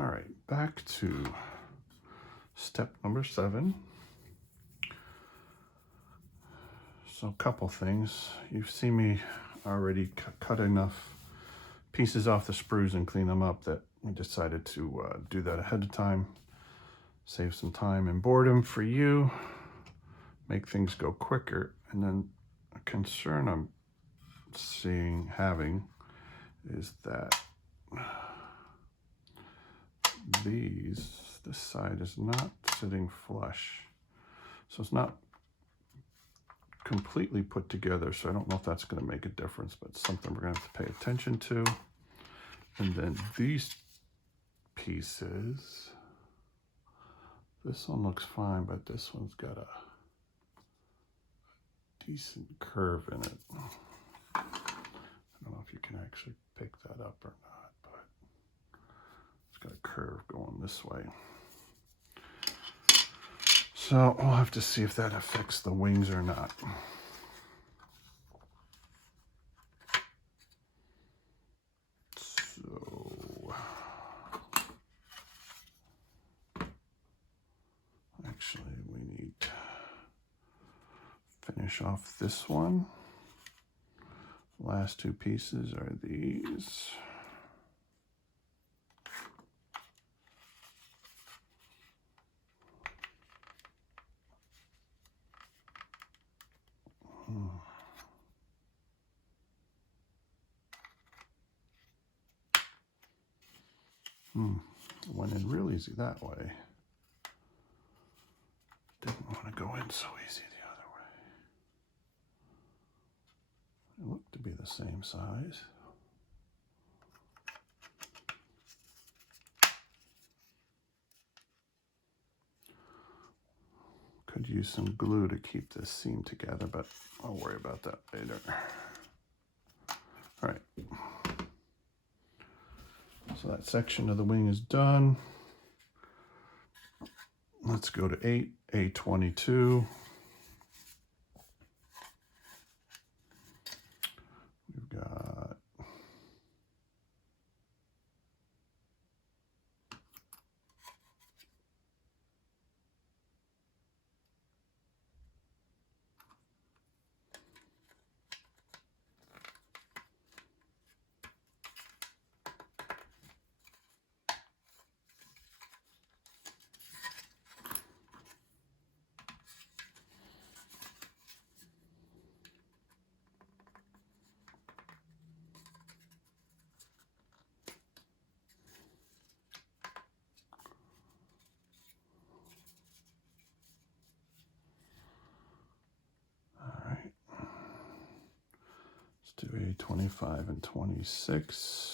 All right, back to step number 7. So a couple things. You've seen me already cut enough pieces off the sprues and clean them up that I decided to do that ahead of time. Save some time and boredom for you. Make things go quicker. And then a concern I'm having is that this side is not sitting flush. So it's not completely put together, so I don't know if that's going to make a difference, but it's something we're going to have to pay attention to. And then these pieces, this one looks fine, but this one's got a decent curve in it. I don't know if you can actually pick that up or not, but it's got a curve going this way. So we'll have to see if that affects the wings or not. So actually we need to finish off this one. Last 2 pieces are these. Went in real easy that way. Didn't want to go in so easy the other way. It looked to be the same size. Could use some glue to keep this seam together, but I'll worry about that later. All right. So that section of the wing is done. Let's go to 8, A22. We've got to A25 and 26.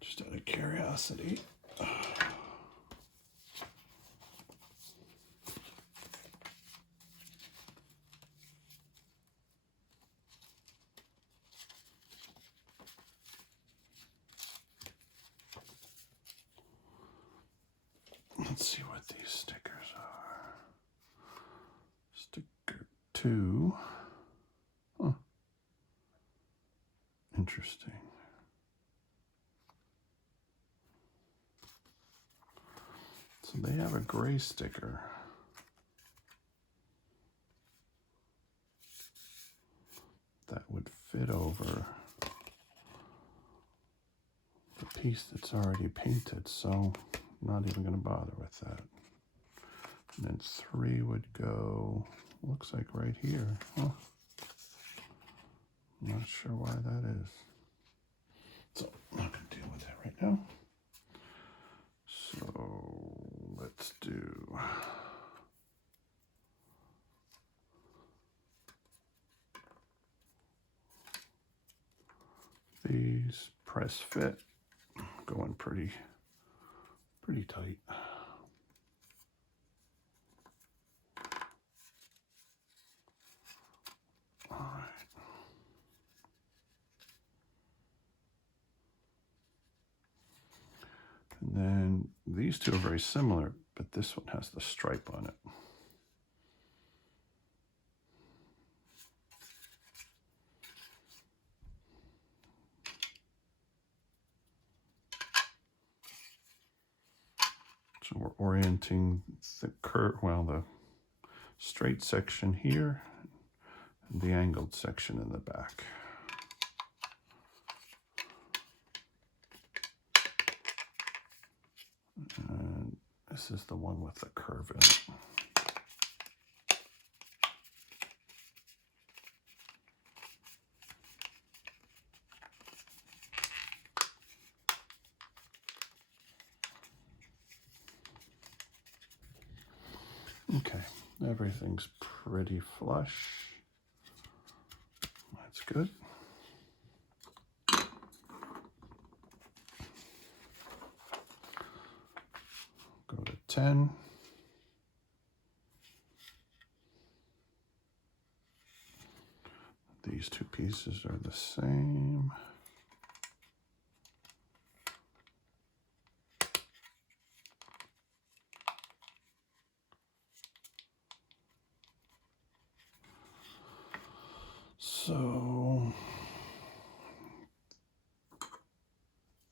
Just out of curiosity. Let's see what these stickers are. Sticker 2. Huh. Interesting. So they have a gray sticker. That would fit over the piece that's already painted, so I'm not even going to bother with that. And then 3 would go, looks like right here. Huh? I'm not sure why that is. So I'm not going to deal with that right now. So let's do these press fit, going pretty tight. All right. And then these two are very similar. but this one has the stripe on it. So we're orienting the curve, well, the straight section here, and the angled section in the back. And this is the one with the curve in it. Okay, everything's pretty flush. That's good. Go to 10. These two pieces are the same. So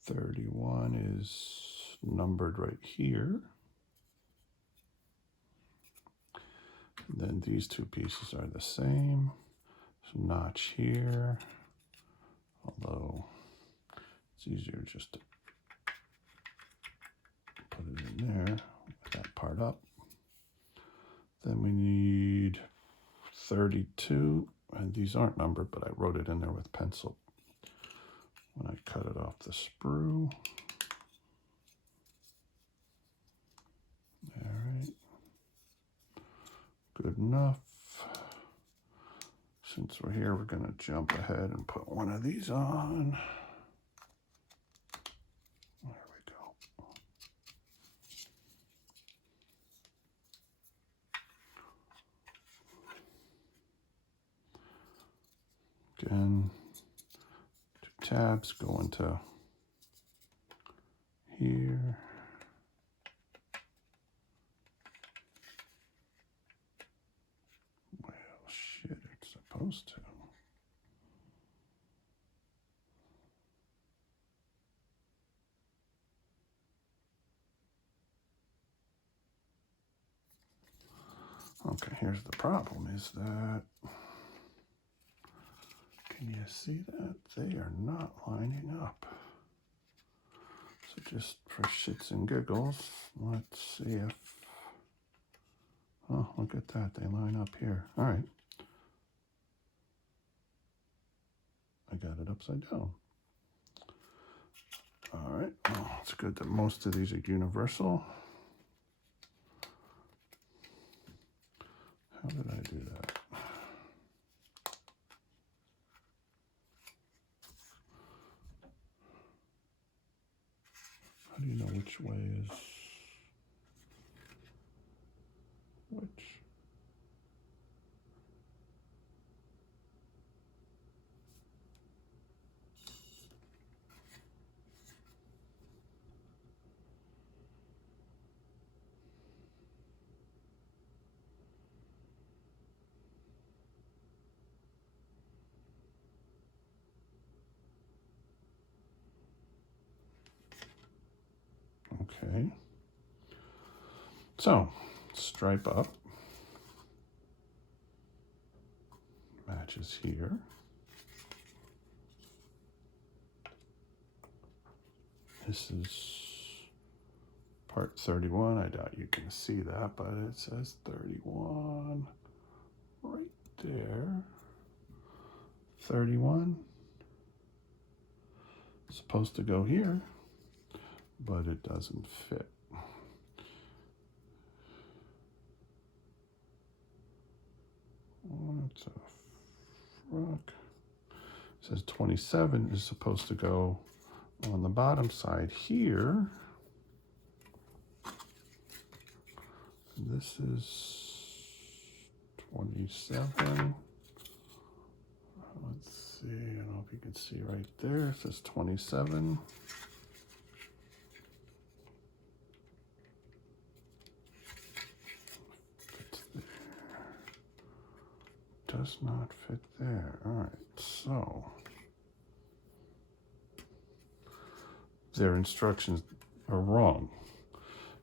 31 is numbered right here. And then these two pieces are the same. There's a notch here, although it's easier just to put it in there, with that part up. Then we need 32, and these aren't numbered, but I wrote it in there with pencil when I cut it off the sprue. All right, good enough. Since we're here, we're going to jump ahead and put one of these on. There we go. Again, two tabs go into here. Well, shit, it's supposed to. Okay, here's the problem is that, can you see that? They are not lining up. So just for shits and giggles, let's see if, oh, look at that, they line up here. All right. I got it upside down. All right, well, it's good that most of these are universal. How did I do that? How do you know which way is which? Okay. So, stripe up. Matches here. This is part 31. I doubt you can see that, but it says 31 right there. 31. It's supposed to go here, but it doesn't fit. What's a frog? It says 27 is supposed to go on the bottom side here. This is 27. Let's see, I don't know if you can see right there. It says 27. does not fit there. All right, so their instructions are wrong.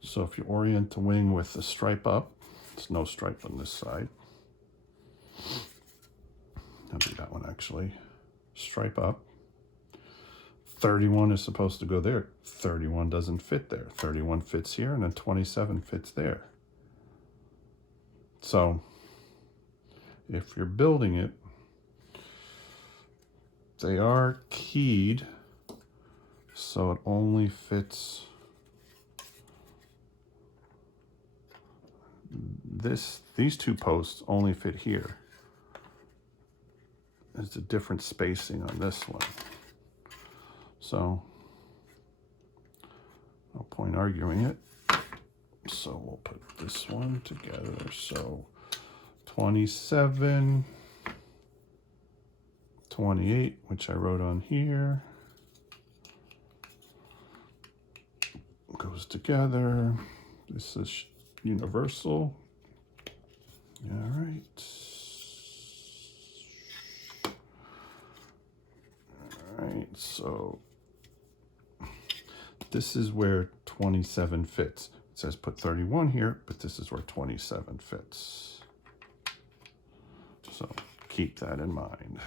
So if you orient the wing with the stripe up, there's no stripe on this side. I'll do that one actually. Stripe up. 31 is supposed to go there. 31 doesn't fit there. 31 fits here, and then 27 fits there. So if you're building it, they are keyed so it only fits these two posts only fit here. There's a different spacing on this one. So no point arguing it. So we'll put this one together. So 27, 28, which I wrote on here, goes together. This is universal. All right. All right, so this is where 27 fits. It says put 31 here, but this is where 27 fits. So keep that in mind.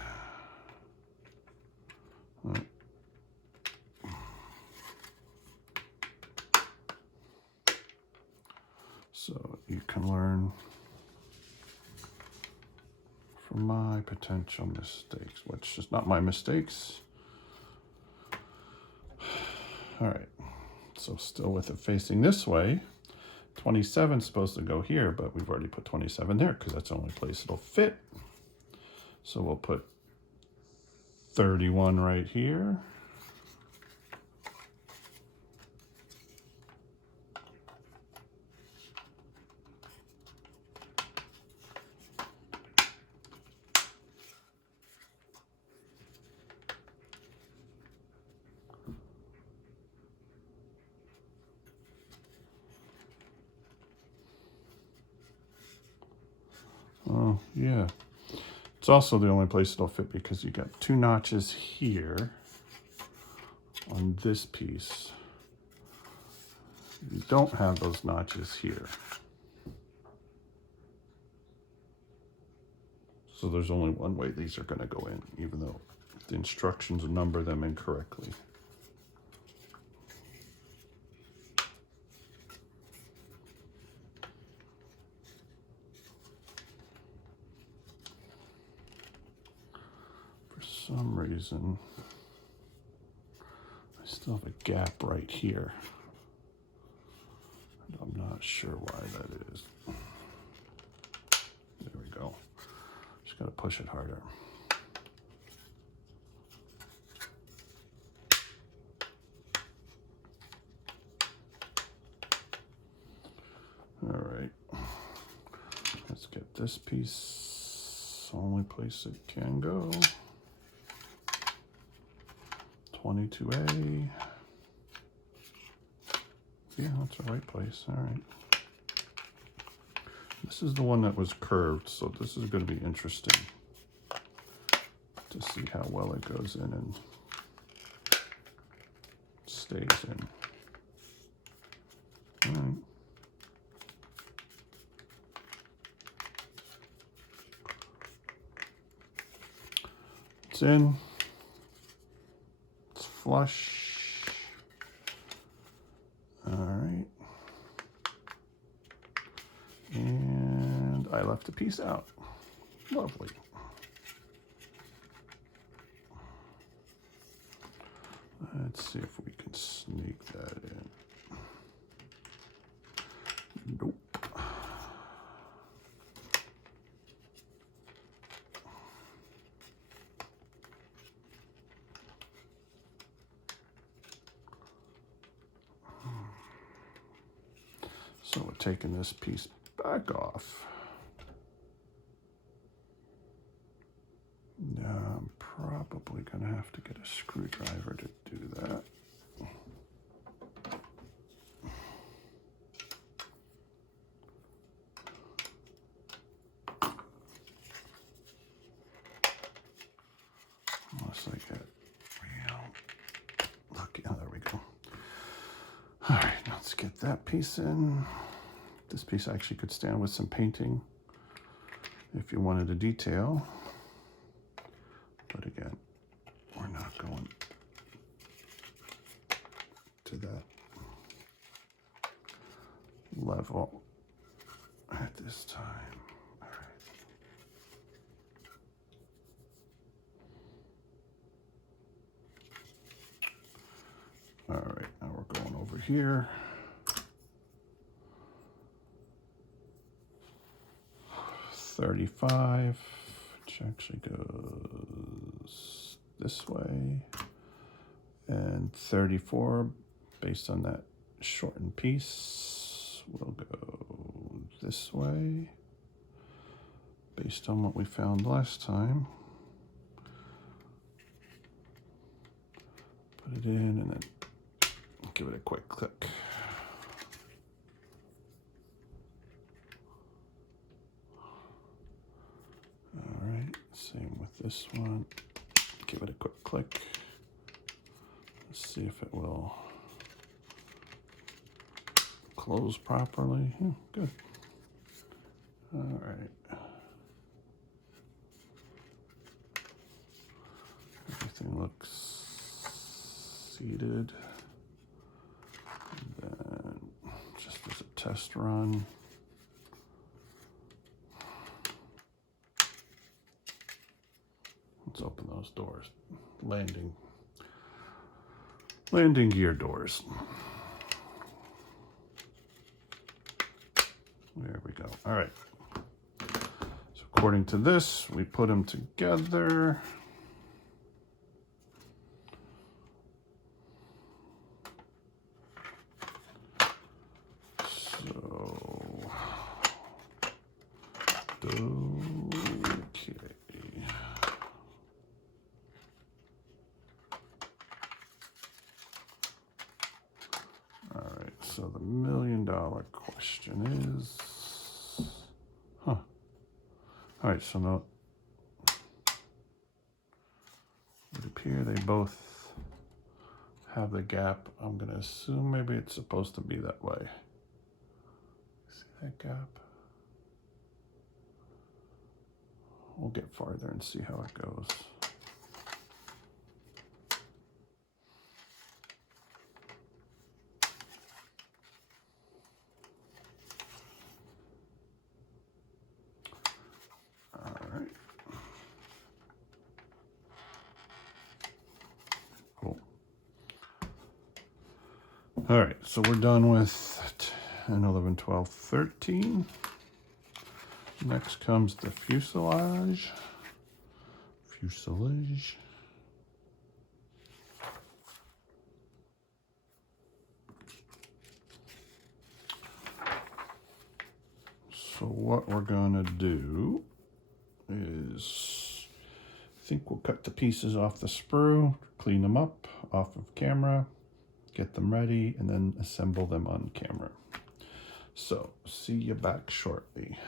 All right. So you can learn from my potential mistakes, which is not my mistakes. All right, so still with it facing this way, 27 is supposed to go here, but we've already put 27 there because that's the only place it'll fit. So we'll put 31 right here. Oh, yeah. It's also the only place it'll fit because you got two notches here on this piece. You don't have those notches here. So there's only one way these are going to go in, even though the instructions number them incorrectly. For some reason, I still have a gap right here. And I'm not sure why that is. There we go. Just got to push it harder. All right. Let's get this piece. Only place it can go. 22A. Yeah, that's the right place. All right. This is the one that was curved, so this is going to be interesting to see how well it goes in and stays in. All right. It's in. It's flush. All right. And I left a piece out. Lovely. Let's see if we can sneak that in. Nope. So we're taking this piece back off. Now I'm probably going to have to get a screwdriver to do that. let's get that piece in. This piece actually could stand with some painting if you wanted a detail. But again, we're not going to that level at this time. All right, now we're going over here. $35, which actually goes this way, and 34, based on that shortened piece, will go this way, based on what we found last time. Put it in and then give it a quick click. All right, same with this one. Give it a quick click. Let's see if it will close properly. Good. All right. Everything looks seated. And then just as a test run, let's open those doors. Landing gear doors. There we go. All right. So according to this, we put them together. So, okay. All right, so the $1 million question is, all right, so now it would appear they both have the gap. I'm gonna assume maybe it's supposed to be that way. See that gap? We'll get farther and see how it goes. All right, so we're done with 10, 11, 12, 13. Next comes the fuselage. So what we're gonna do is, I think we'll cut the pieces off the sprue, clean them up off of camera, get them ready, and then assemble them on camera. So see you back shortly.